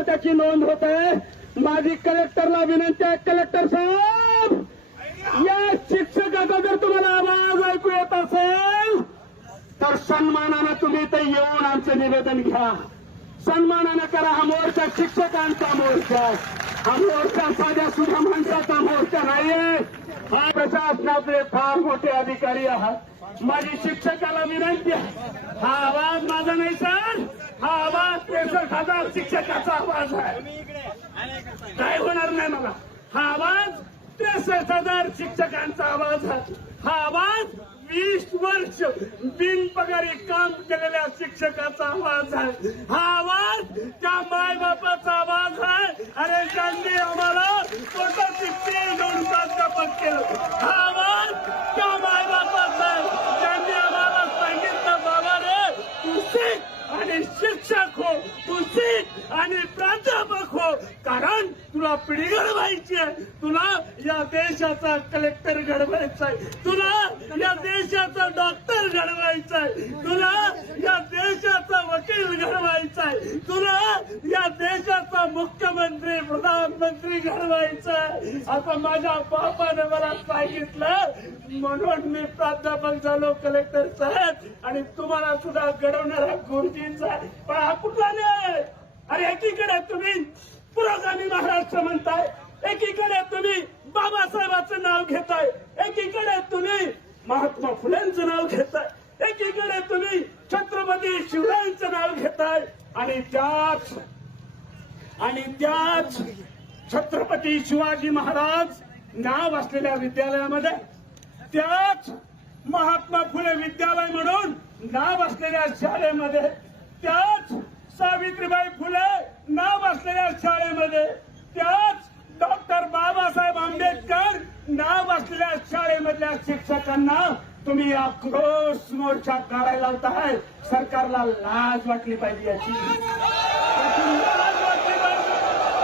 तर त्याची नोंद होत आहे. माझी कलेक्टरला विनंती आहे कलेक्टर साहेब या शिक्षकाचा जर तुम्हाला आवाज ऐकू येत असेल तर सन्मानानं तुम्ही ते येऊन आमचं निवेदन घ्या. सन्मानानं करा हा मोर्चा शिक्षकांचा मोर्चा. हा मोर्चा साध्या सुद्धा माणसाचा मोर्चा नाहीये. हा प्रशासनातले फार मोठे अधिकारी आहात. माझी शिक्षकाला विनंती हा आवाज माझा नाही सर. हा आवाज त्रेसष्ट हजार शिक्षकाचा आवाज आहे. काय होणार नाही मला. हा आवाज त्रेसष्ट हजार शिक्षकांचा आवाज आहे. हा आवाज वीस वर्ष बिनपगारी काम केलेल्या शिक्षकाचा आवाज आहे. हा आवाज त्या मायबापाचा आवाज आहे. अरे त्यांनी आम्हाला पोटाची पिढी घडवायची आहे तुला या देशाचा कलेक्टर घडवायचा आहे. तुला या देशाचा डॉक्टर घडवायचा आहे. तुला या देशाचा वकील घडवायचा आहे. तुला या देशाचा मुख्यमंत्री प्रधानमंत्री घडवायचा आहे. असं माझ्या बापाने मला सांगितलं म्हणून मी प्राध्यापक झालो कलेक्टर साहेब. आणि तुम्हाला सुद्धा घडवणारा गुरुजींचा आहे. पण हा कुठला नाही अरे एकीकडे तुम्ही पुरोगामी महाराष्ट्र म्हणताय. एकीकडे तुम्ही बाबासाहेबांचं नाव घेताय. एकीकडे तुम्ही महात्मा फुलेंचं नाव घेताय. एकीकडे तुम्ही छत्रपती शिवरायांचं नाव घेताय. आणि त्याच आणि त्याच छत्रपती शिवाजी महाराज नाव असलेल्या विद्यालयामध्ये त्याच महात्मा फुले विद्यालय म्हणून नाव असलेल्या शाळेमध्ये त्याच सावित्रीबाई फुले नाव असलेल्या शाळेमध्ये त्याच डॉक्टर बाबासाहेब आंबेडकर नाव असलेल्या शाळेमधल्या शिक्षकांना तुम्ही आक्रोश मोर्चा काढायला लावताय. सरकारला लाज वाटली पाहिजे याची. लाज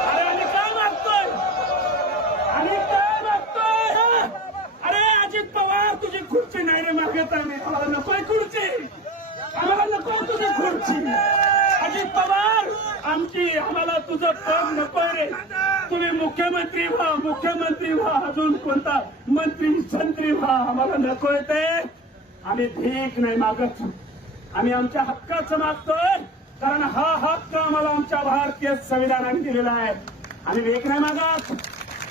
अरे आणि काय मागतोय? आणि काय मागतोय? अरे अजित पवार तुझी खुर्ची नाही रे मागत आम्ही. आम्हाला नकोय खुर्ची. आम्हाला नको तुझी खुर्ची. आमची आम्हाला तुझं काम नकोय रे. तुम्ही मुख्यमंत्री व्हा मुख्यमंत्री व्हा अजून कोणता मंत्री संत्री व्हा आम्हाला नकोय ते. आम्ही भीक नाही मागत. आम्ही आमच्या हक्काचं मागतोय. कारण हा हक्क आम्हाला आमच्या भारतीय संविधानाने दिलेला आहे. आम्ही भीक नाही मागत.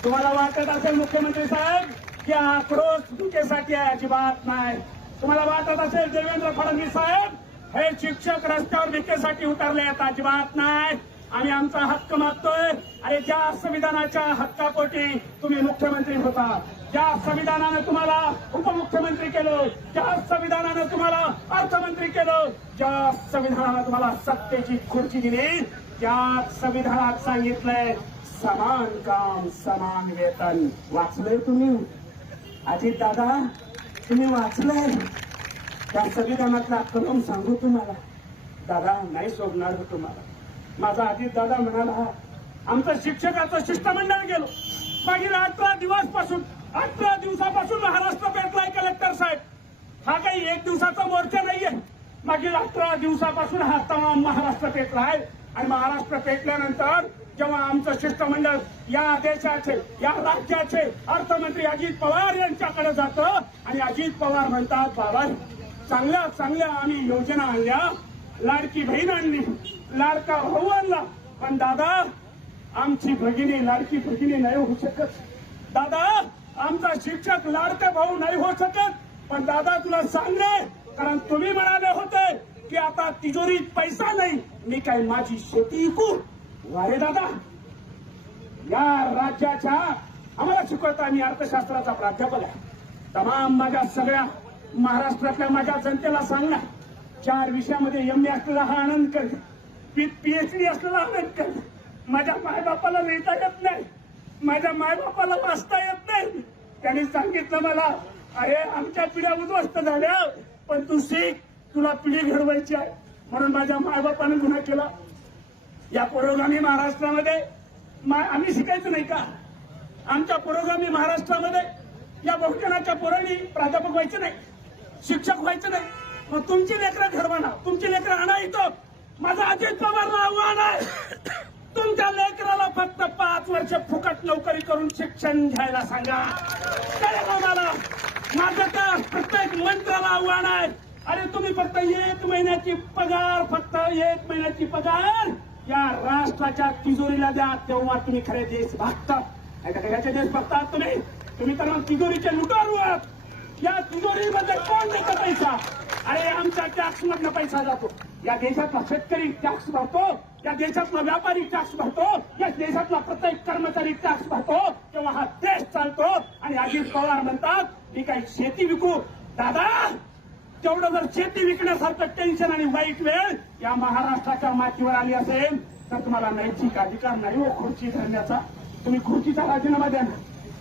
तुम्हाला वाटत असेल मुख्यमंत्री साहेब की आक्रोश भुकेसाठी आहे अजिबात नाही. तुम्हाला वाटत असेल देवेंद्र फडणवीस साहेब हे शिक्षक रस्त्यावर भिकेसाठी उतरले आहेत अजिबात नाही. आम्ही आमचा हक्क मागतोय. अरे ज्या संविधानाच्या हक्कापोटी तुम्ही मुख्यमंत्री होता ज्या संविधानानं तुम्हाला उपमुख्यमंत्री केलं ज्या संविधानानं तुम्हाला अर्थमंत्री केलं ज्या संविधानानं तुम्हाला सत्तेची खुर्ची दिली त्या संविधानात सांगितलंय समान काम समान वेतन. वाचलंय तुम्ही? अजित दादा तुम्ही वाचलंय? त्या संविधानातला कलम सांगू तुम्हाला. दादा नाही सोडणार हो तुम्हाला. माझा अजित दादा म्हणाला आमचं शिक्षकाचं शिष्टमंडळ गेलो. मागील अठरा दिवसपासून अठरा दिवसापासून महाराष्ट्र पेटलाय कलेक्टर साहेब. हा काही एक दिवसाचा मोर्चा नाहीये. मागील अठरा दिवसापासून हा तमाम महाराष्ट्र पेटला आहे आणि महाराष्ट्र पेटल्यानंतर जेव्हा आमचं शिष्टमंडळ या देशाचे या राज्याचे अर्थमंत्री अजित पवार यांच्याकडे जातं आणि अजित पवार म्हणतात बाबा चांगल्या चांगल्या आम्ही योजना आणल्या. लाडकी बहीण आणली लाडका भाऊ आणला पण दादा आमची भगिनी लाडकी भगिनी नाही होऊ शकत. दादा आमचा शिक्षक लाडका भाऊ नाही होऊ शकत. पण दादा तुला सांगले कारण तुम्ही म्हणाले होते की आता तिजोरीत पैसा नाही. मी काय माझी शेती इकू वारे दादा या राज्याच्या आम्हाला शिकवता मी अर्थशास्त्राचा प्राध्यापक आहे. तमाम माझ्या सगळ्या महाराष्ट्रातल्या माझ्या जनतेला सांगणार चार विषयामध्ये एम ए असलेला हा आनंद कर पीएचडी असलेला आनंद कर. माझ्या मायबापाला लिहिता येत नाही माझ्या मायबापाला वाचता येत नाही. त्यांनी सांगितलं मला अरे आमच्या पिढ्या उद्ध्वस्त झाल्या पण तू शिक तुला पिढी घडवायची आहे. म्हणून माझ्या मायबापाने गुन्हा केला. या पुरोगामी महाराष्ट्रामध्ये मा- आम्ही शिकायचं नाही का? आमच्या पुरोगामी महाराष्ट्रामध्ये या बहुजनाच्या पोरांनी प्राध्यापक व्हायचं नाही. शिक्षक व्हायचं नाही. मग तुमची लेकरं घर ना तुमची लेकरं आणा इथं. माझं अजित पवार आव्हान आहे. तुमच्या लेकराला फक्त पाच वर्ष फुकट नोकरी करून शिक्षण घ्यायला सांगा. मला माझं तर प्रत्येक मंत्र्याला आव्हान आहे. अरे तुम्ही फक्त एक महिन्याची पगार फक्त एक महिन्याची पगार या राष्ट्राच्या तिजोरीला द्या. तेव्हा तुम्ही खरे देश नाही तर देश देशभक्त तुम्ही. तुम्ही तर मग तिजोरीचे लुटारू आहात. या तिजोरीमध्ये कोण देतो पैसा? अरे आमच्या टॅक्स मधला पैसा जातो. या देशातला शेतकरी टॅक्स भरतो या देशातला व्यापारी टॅक्स भरतो या देशातला प्रत्येक कर्मचारी टॅक्स भरतो तेव्हा हा देश चालतो. आणि अजित पवार म्हणतात मी काही शेती विकू. दादा तेवढं जर शेती विकण्यासारखं टेन्शन आणि वाईट वेळ या महाराष्ट्राच्या मातीवर आली असेल तर तुम्हाला नैतिक अधिकार नाही हो खुर्ची धरण्याचा. तुम्ही खुर्चीचा राजीनामा द्या ना.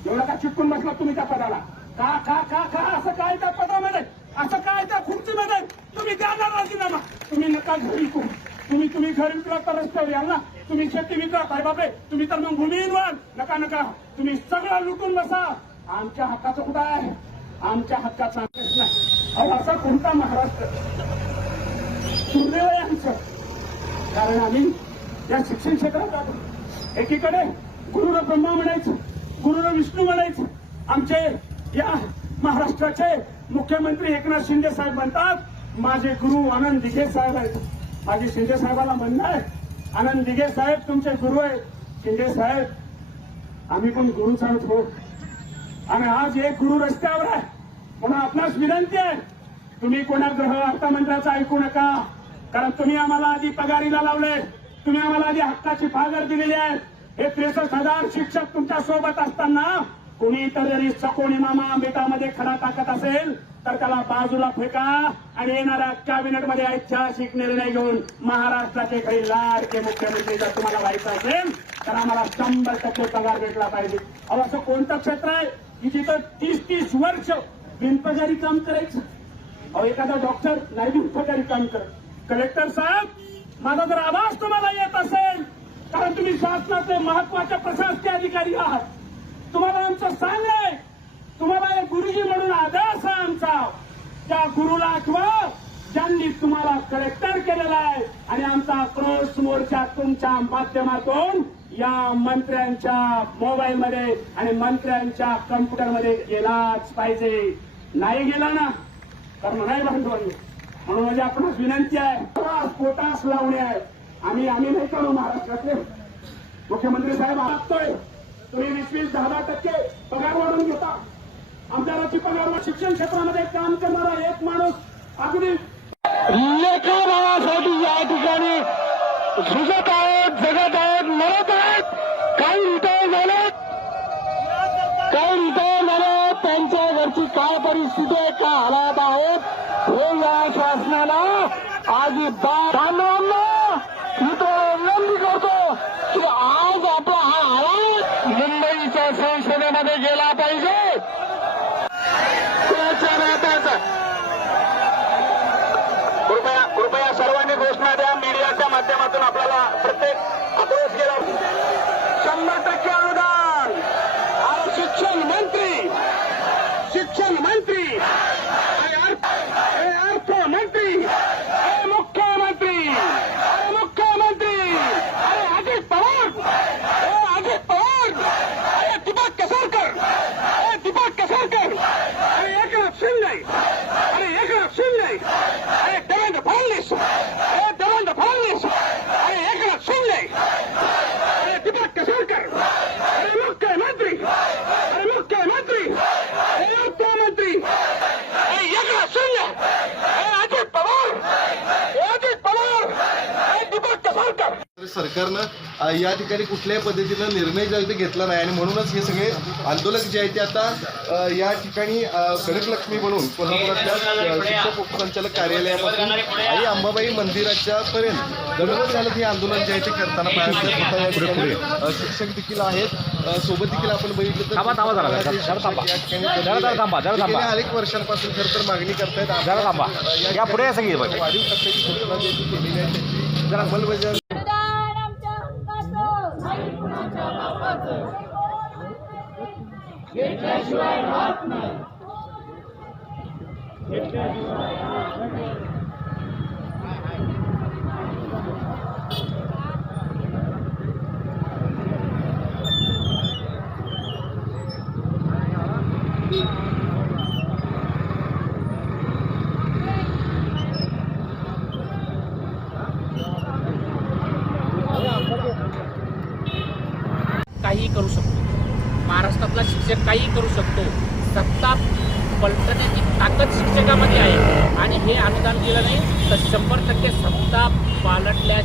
एवढा का चिटकून बसला तुम्ही त्या पदाला? का का का का असं काय त्या पदामध्ये असं काय त्या खुर्चीमध्ये तुम्ही द्या ना राजीनामा. तुम्ही नका घरी करू. तुम्ही तुम्ही घर विकला तर रस्त्यावर याल ना. तुम्ही शेती विकला काय बापरे? तुम्ही तर मग भूमीवर नका नका. तुम्ही सगळं लुटून बसा. आमच्या हक्काचं कुठं आहे? आमच्या हक्काचा प्रश्न आहे असा कोणता महाराष्ट्र? दुर्दैव आहे आमचं. कारण आम्ही या शिक्षण क्षेत्रात आलो एकीकडे गुरुर ब्रह्मा म्हणायचं. गुरुर विष्णू म्हणायचं. आमचे या महाराष्ट्राचे मुख्यमंत्री एकनाथ शिंदे साहेब म्हणतात माझे गुरु आनंद दिघे साहेब आहेत. माझे शिंदे साहेबाला म्हणणं आहे आनंद दिघे साहेब तुमचे गुरु आहेत. शिंदे साहेब आम्ही पण गुरुच आहोत हो. आणि आज एक गुरु रस्त्यावर आहे. म्हणून आपणास विनंती आहे तुम्ही कोणा ग्रह अर्थमंत्र्याचं ऐकू नका कारण तुम्ही आम्हाला आधी पगारीला लावले तुम्ही आम्हाला आधी हक्काची पागर दिलेली आहे. हे त्रेसष्ट हजार शिक्षक तुमच्यासोबत असताना कोणीतरी सकोणी मामा बेटामध्ये खडा टाकत असेल तर त्याला बाजूला फेका आणि येणाऱ्या कॅबिनेटमध्ये ऐतिहासिक निर्णय घेऊन महाराष्ट्राचे काही लाडके मुख्यमंत्री जर तुम्हाला व्हायचं असेल तर आम्हाला शंभर टक्के पगार भेटला पाहिजे. अहो असं कोणतं क्षेत्र आहे? की तिथं तीस तीस वर्ष बिनपगारी काम करायचं? अहो एखादा डॉक्टर नाही बिनपगारी काम करत. कलेक्टर साहेब माझा जर आवाज तुम्हाला येत असेल कारण तुम्ही शासनाचे महत्त्वाचे प्रशासकीय अधिकारी आहात. तुम्हाला आमचं सांगणं. आहे तुम्हाला एक गुरुजी म्हणून आदर्श आहे आमचा. त्या गुरुला आठवा ज्यांनी तुम्हाला कलेक्टर केलेला आहे आणि आमचा क्रोश मोर्चा तुमच्या माध्यमातून या मंत्र्यांच्या मोबाईलमध्ये आणि मंत्र्यांच्या कम्प्युटरमध्ये गेलाच पाहिजे. नाही गेला ना? तर नाही भांडवल म्हणून म्हणजे आपण विनंती आहे. पोटास पोटास लावणे आहे. आम्ही आम्ही नाही करू महाराष्ट्रातले. मुख्यमंत्री साहेब लागतोय तुम्ही वीस वीस दहा दहा टक्के पगार वाढून घेता. आमदाराची पगार शिक्षण क्षेत्रामध्ये काम करणारा एक माणूस अगदी लेखनासाठी या ठिकाणी झुजत आहेत जगत आहेत मरत आहेत. काही रिटायर झालेत. काही रिटायर झाले त्यांच्या घरची काय परिस्थिती आहे काय हालात आहेत हे या शासनाला अजिबात बांधवांना मित्र विनंती करतो की आज आपला हा आवाज मुंबईच्या संसदेमध्ये गेला पाहिजे त्याच्या नात्याचा कृपया कृपया सर्वांनी घोषणा द्या मीडियाच्या माध्यमातून आपल्याला प्रत्येक आक्रोश केला शंभर टक्के अनुदान आणि शिक्षण मंत्री शिक्षण मंत्री हे अर्थ हे अर्थमंत्री हे मुख्यमंत्री हे मुख्यमंत्री अरे अजित पवार हे अजित पवार अरे दीपक केसरकर हे दीपक केसरकर अरे एकनाथ शिंदे अरे एकनाथ शिंदे अरे देवेंद्र फडणवीस अरे देवेंद्र फडणवीस अरे एकनाथ शिंदे अरे दीपक केसरकर अरे मुख्यमंत्री अरे मुख्यमंत्री हे अर्थमंत्री अरे एकनाथ शिंदे हे अजित पवार हे अजित पवार हे दीपक केसरकर सरकारनं या ठिकाणी कुठल्याही पद्धतीनं निर्णय जो आहे ते घेतला नाही आणि म्हणूनच हे सगळे आंदोलक जे आहेत ते आता या ठिकाणी कडकलक्ष्मी म्हणून कोल्हापुरातल्या शिक्षक उपसंचालक कार्यालयापासून आई अंबाबाई मंदिराच्या पर्यंत दररोज झालं हे आंदोलन जे आहे ते करताना अ, शिक्षक देखील आहेत. सोबत देखील आपण बघितलं तर अनेक वर्षांपासून खरं तर मागणी करतायत. या पुढे सगळी वाढीव टप्प्याची घोषणा जी आहे केलेली आहे. त्याची जरा. अंमलबजावणी मतदान आमच्या हक्काचं नाही कुणाच्या बापाचं घेतल्याशिवाय राहत नाही करू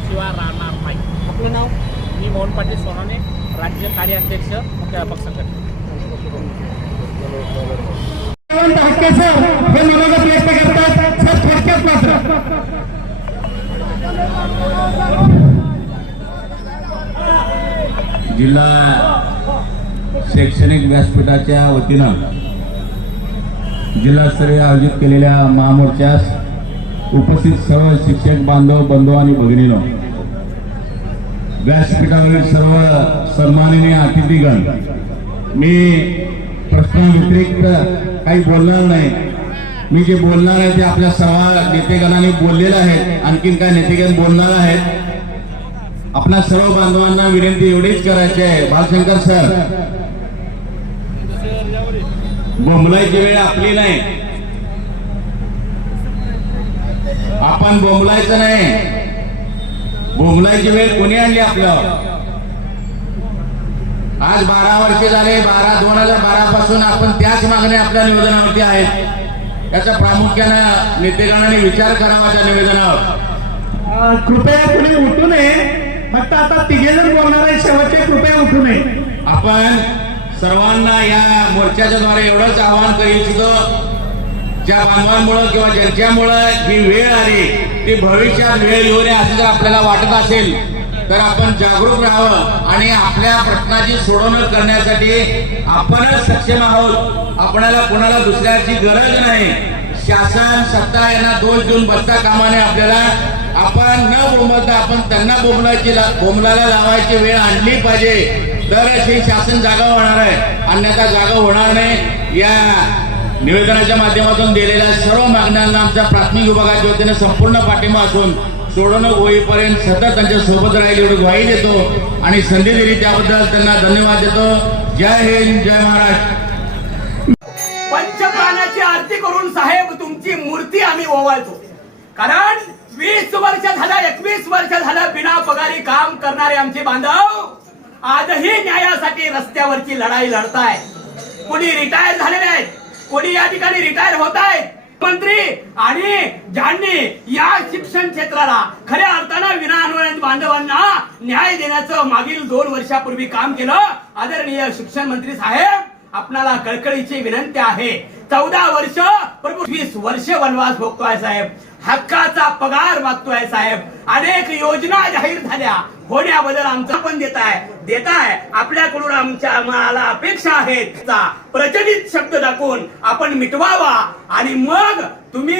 पालटल्याशिवाय राहणार नाही. आपलं नाव मी मोहन पाटील सोनाने राज्य कार्याध्यक्ष अध्यापक संघटना. हे जिल्हा शैक्षणिक व्यासपीठाच्या वतीनं जिल्हास्तरीय आयोजित केलेल्या महामोर्चास उपस्थित सर्व शिक्षक बांधव बंधू आणि भगिनीनो व्यासपीठावरील सर्व सन्माननीय अतिथीगण मी प्रश्नाव्यतिरिक्त काही बोलणार नाही. मी जे बोलणार आहे ते आपल्या सर्व नेतेगणांनी बोललेलं आहे. आणखीन काय नेतेगण बोलणार आहेत. आपल्या सर्व बांधवांना विनंती एवढीच करायची आहे. बालशंकर सर बोंबलायची वेळ आपली नाही. आपण बोंबलायचं नाही. बोंबलायची वेळ कोणी आणली आपल्यावर? आज बारा वर्षे झाले बारा दोन हजार बारा पासून आपण त्याच मागण्या आपल्या निवेदनावरती आहेत. याचा प्रामुख्यानं नेतेगणांनी विचार करावा त्या निवेदनावर. कृपया कुणी उठू नये फक्त आता तिघे जण बोलणार आहे शेवटचे कृपया उठू नये. आपण सर्वांना या मोर्चाच्या द्वारे एवढंच आवाहन करू इच्छितो ज्या बांधवांमुळं किंवा ज्यांच्यामुळं ही वेळ आली ती भविष्यात वेळ येऊ नये असं जर आपल्याला वाटत असेल तर आपण जागरूक राहावं आणि आपल्या प्रश्नाची सोडवणूक करण्यासाठी आपणच सक्षम आहोत. आपल्याला कोणाला दुसऱ्याची गरज नाही. शासन सत्ता यांना दोष देऊन बसता कामाने आपल्याला. आपण न बोंबलता आपण त्यांना बोंबलायची बोंबलायला लावायची वेळ आणली पाहिजे. तरच हे शासन जागा होणार आहे. अन्यथा जागा होणार नाही. या निवेदनाच्या माध्यमातून दिलेल्या सर्व मागण्यांना आमच्या प्राथमिक विभागाच्या वतीने संपूर्ण पाठिंबा असून सोडवणूक होईपर्यंत सतत त्यांच्यासोबत राहील एवढी ग्वाही देतो आणि संधी दिली त्याबद्दल त्यांना धन्यवाद देतो. जय हिंद जय महाराष्ट्र. पंचप्राणाची आरती करून साहेब तुमची मूर्ती आम्ही ओवाळतो. कारण वीस वर्ष झाला एकवीस वर्ष झालं बिना पगारी काम करणारे आमचे बांधव आजही न्यायासाठी रस्त्यावरची लढाई लढताय कोणी रिटायर झालेले आहेत? कोणी या ठिकाणी रिटायर होत आहेत मंत्री आणि ज्यांनी या शिक्षण क्षेत्राला खऱ्या अर्थानं विनाअनुदानित बांधवांना न्याय देण्याचं मागील दोन वर्षापूर्वी काम केलं आदरणीय शिक्षण मंत्री साहेब आपणाला कळकळीची विनंती आहे. चौदा वर्ष प्रभू वीस वर्ष वनवास भोगतोय साहेब. हक्काचा पगार मागतोय साहेब. अनेक योजना जाहीर झाल्या. होण्याबद्दल आमचा पण देताय. देताय. आपल्याकडून आमच्या मनाला अपेक्षा आहेत. प्रचलित शब्द दाखवून आपण मिटवावा. आणि मग तुम्ही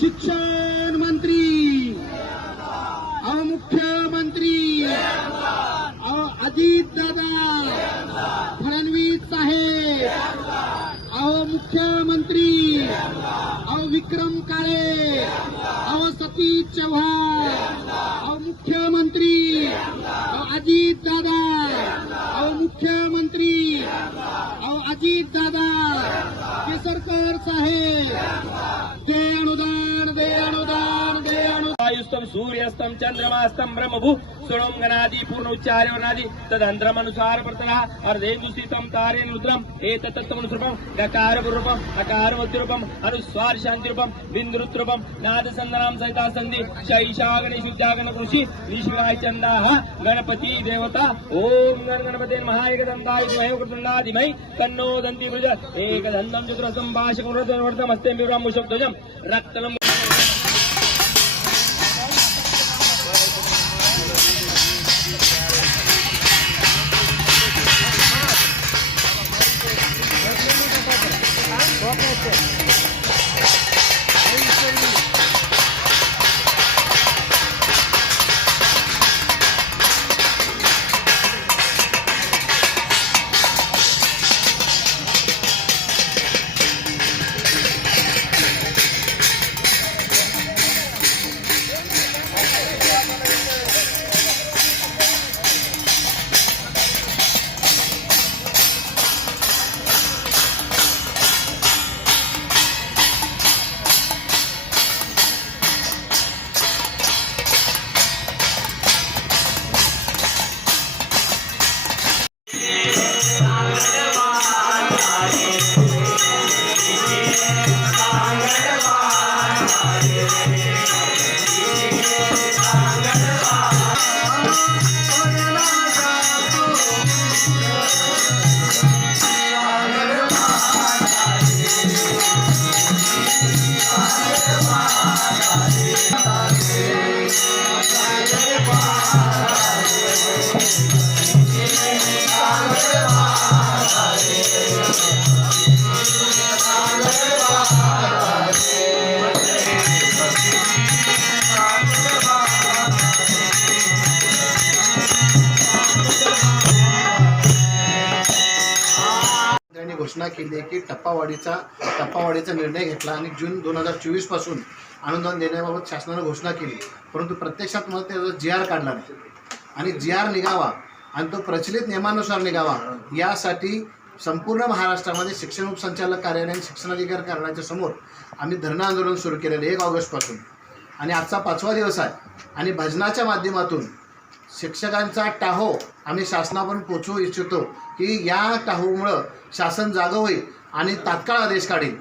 शिक्षण मंत्री अहो मुख्यमंत्री अहो अजित दादा फडणवीस साहेब अहो मुख्यमंत्री अहो विक्रम काळे अहो सतीश चव्हाण मुख्यमंत्री. अजित दादा. अहो मुख्यमंत्री. अहो अजित दादा. केसरकर साहेब. సూర్యోస్తం సూర్యస్తం చంద్రమాస్తం బ్రహ్మభు సుణం గణాది పూర్ణ ఉచ్చార్యవర్ణాది తదంధ్రమనుసార ప్రతల అర్ధేందుస్థితం తారేణ రుద్రం ఏతత్వనుసృపం గకారపురూపం అకారవద్రూపం అనుస్వార్శాంతిరూపం బిందురుత్రూపం నాదసందనాం సహితా సంధి శైషాగణి శుద్ధాగణ కృషి ఈశ్వరాయ చందా గణపతి దేవత ఓం గణపతే మహాయకదంతాయ మహేకృతుందాదిమై తన్నో ఏకదంతం చతురసం భాషకృతం హస్తం వివరం घोषणा केली आहे की टप्पावाढीचा टप्पावाढीचा निर्णय घेतला आणि जून दोन हजार चोवीसपासून अनुदान देण्याबाबत शासनानं घोषणा केली. परंतु प्रत्यक्षात मग त्याचा जी आर काढला नाही आणि जी आर निघावा आणि तो प्रचलित नियमानुसार निघावा यासाठी संपूर्ण महाराष्ट्रामध्ये शिक्षण उपसंचालक कार्यालय आणि शिक्षणाधिकार कार्यालयाच्या समोर आम्ही धरणं आंदोलन सुरू केलेलं एक ऑगस्टपासून आणि आजचा पाचवा दिवस आहे. आणि भजनाच्या माध्यमातून शिक्षकांचा टाहो आम्ही शासनापर्यंत पोचवू इच्छितो की या टाहोमुळं शासन जागं होईल आणि तात्काळ आदेश काढेल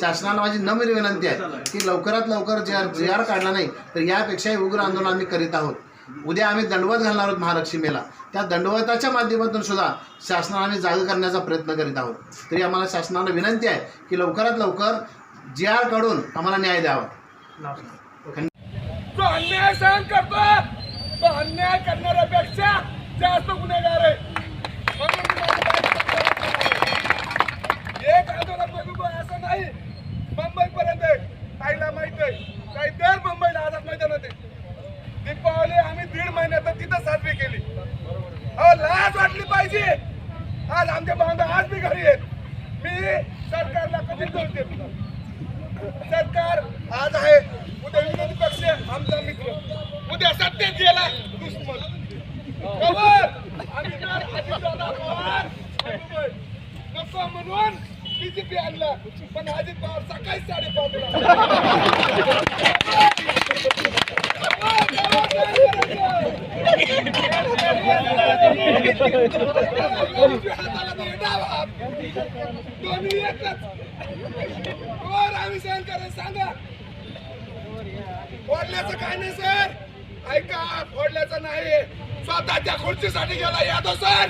शासनाला माझी नम्र विनंती आहे की लवकरात लवकर जे आर जे आर काढला नाही तर यापेक्षाही उग्र आंदोलन आम्ही करीत आहोत. उद्या आम्ही दंडवत घालणार आहोत महालक्ष्मीला. त्या दंडवताच्या माध्यमातून सुद्धा शासनाला आम्ही जागं करण्याचा प्रयत्न करीत आहोत. तरी आम्हाला शासनाला विनंती आहे की लवकरात लवकर जी आर काढून आम्हाला न्याय द्यावा. अन्याय सहन तो अन्याय करणाऱ्यापेक्षा जास्त गुन्हेगार आहे. एक आंदोलन बघू असं नाही. मुंबई पर्यंत आईला माहीत आहे. काही दर मुंबईला आझाद मैदानात आहे. दीपावली आम्ही दीड महिन्यात तिथं साजरी केली. अहो लाज वाटली पाहिजे. आज आमचे बांधव आज बी घरी आहेत. मी सरकारला कधी दोष देत नाही. सरकार आज आहे. उद्या विरोधी पक्ष आमचा मित्र. उद्या सत्तेत गेला. नको म्हणून बीजेपी आणला. पण अजित पवार सकाळी साडेपाच दोन्ही एकच. वर आम्ही सहन करायचं सांगा. फोडल्याचं काय नाही सर? ऐका फोडल्याचं नाही स्वतःच्या खुर्चीसाठी गेला यादव सर.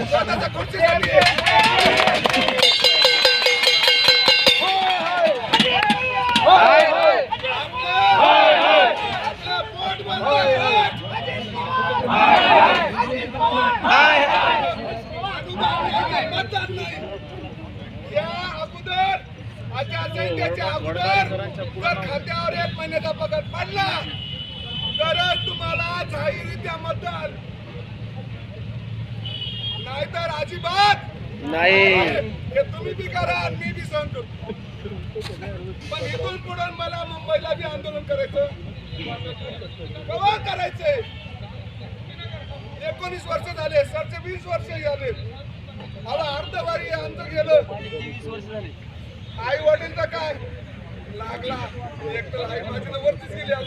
स्वतःच्या खुर्चीसाठी. अगोदर आचारसंहितेच्या अगोदर जर खात्यावर एक महिन्याचा पगार पडला तरच तुम्हाला जाहीररित्या मतदान नाहीतर अजिबात नाही. हे तुम्ही बी करा आणि मी बी करतो पण इथून पुढे मला मुंबईला बी आंदोलन करायचं. केव्हा करायचंय एकोणीस वर्ष झाले सरचे वीस वर्ष झाले मला अर्धवारी आमचं गेलं. आई वडील तर काय? लागला. एक तर आई माझी तर वरतीच गेली.